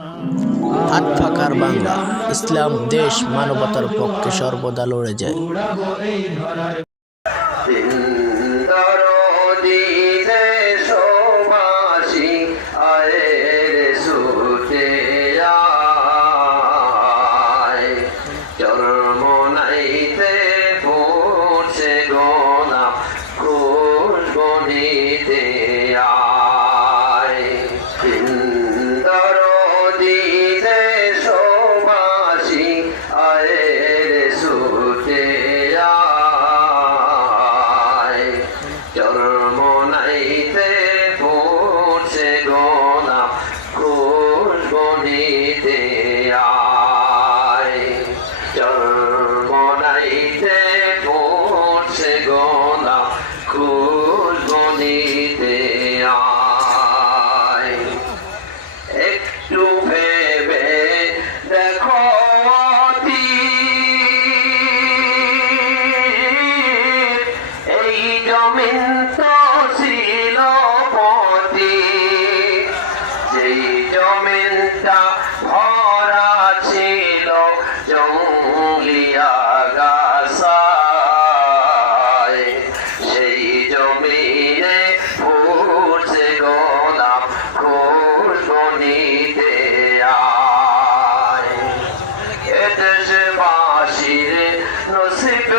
হাত ফাঁকার বাংলা, ইসলাম দেশ মানবতার পক্ষে সর্বদা লড়ে যায়। একটু ভেবে দেখো এই জমিন তো ছিল পতি, যেই জমিনটা ভরা ছিল জঙ্গলিয়া গাছায়, সেই জমিনে ফুটছে গোলাপ খুশবুনিতে আয়। এ দেশবাসীর নসিব